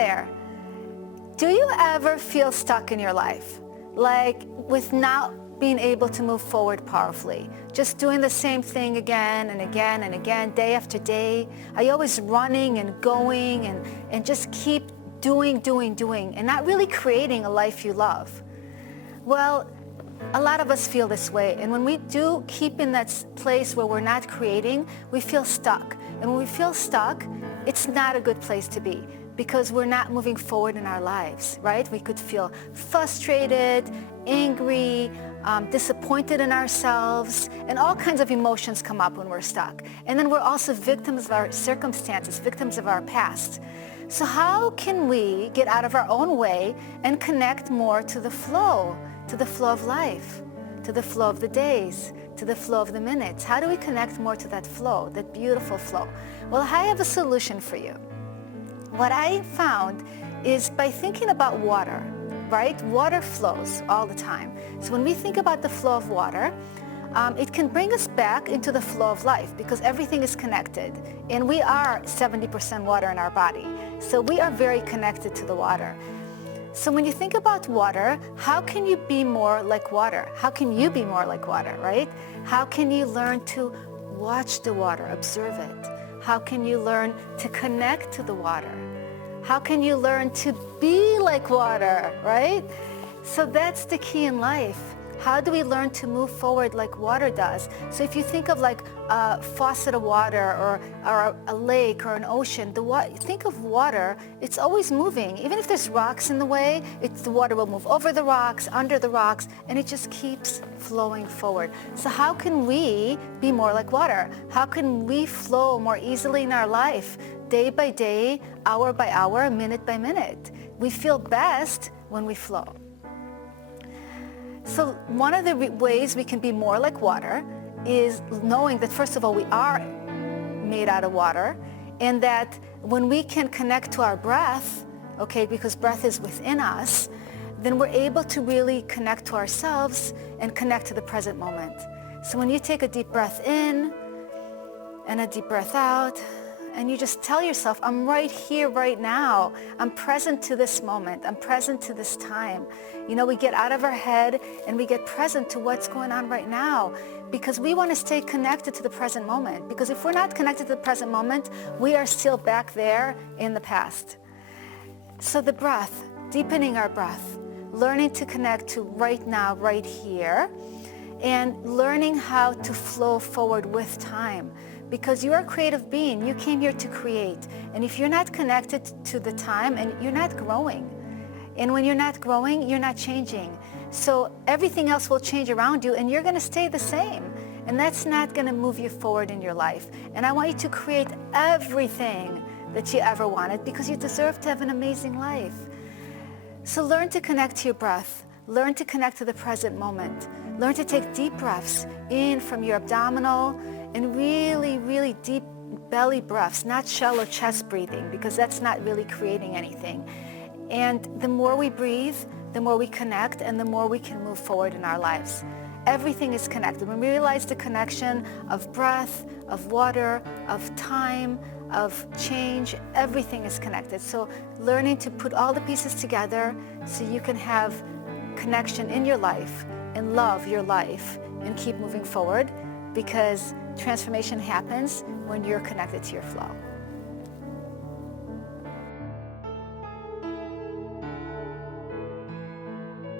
there. Do you ever feel stuck in your life? Like with not being able to move forward powerfully? Just doing the same thing again and again and again, day after day? Are you always running and going and just keep doing and not really creating a life you love? Well, a lot of us feel this way. And when we do keep in that place where we're not creating, we feel stuck. And when we feel stuck, it's not a good place to be, because we're not moving forward in our lives, right? We could feel frustrated, angry, disappointed in ourselves, and all kinds of emotions come up when we're stuck. And then we're also victims of our circumstances, victims of our past. So how can we get out of our own way and connect more to the flow of life, to the flow of the days, to the flow of the minutes? How do we connect more to that flow, that beautiful flow? Well, I have a solution for you. What I found is by thinking about water, right? Water flows all the time. So when we think about the flow of water, it can bring us back into the flow of life, because everything is connected. And we are 70% water in our body. So we are very connected to the water. So when you think about water, how can you be more like water? How can you be more like water, right? How can you learn to watch the water, observe it? How can you learn to connect to the water? How can you learn to be like water, right? So that's the key in life. How do we learn to move forward like water does? So if you think of like a faucet of water or a lake or an ocean, think of water, it's always moving. Even if there's rocks in the way, the water will move over the rocks, under the rocks, and it just keeps flowing forward. So how can we be more like water? How can we flow more easily in our life, day by day, hour by hour, minute by minute? We feel best when we flow. So one of the ways we can be more like water is knowing that, first of all, we are made out of water, and that when we can connect to our breath, okay, because breath is within us, then we're able to really connect to ourselves and connect to the present moment. So when you take a deep breath in and a deep breath out, and you just tell yourself, I'm right here, right now. I'm present to this moment. I'm present to this time. You know, we get out of our head and we get present to what's going on right now, because we want to stay connected to the present moment. Because if we're not connected to the present moment, we are still back there in the past. So the breath, deepening our breath, learning to connect to right now, right here, and learning how to flow forward with time. Because you're a creative being. You came here to create. And if you're not connected to the time, and you're not growing. And when you're not growing, you're not changing. So everything else will change around you, and you're going to stay the same. And that's not going to move you forward in your life. And I want you to create everything that you ever wanted, because you deserve to have an amazing life. So learn to connect to your breath. Learn to connect to the present moment. Learn to take deep breaths in from your abdominal, and really, really deep belly breaths, not shallow chest breathing, because that's not really creating anything. And the more we breathe, the more we connect, and the more we can move forward in our lives. Everything is connected. When we realize the connection of breath, of water, of time, of change, everything is connected. So learning to put all the pieces together so you can have connection in your life and love your life and keep moving forward, because transformation happens when you're connected to your flow.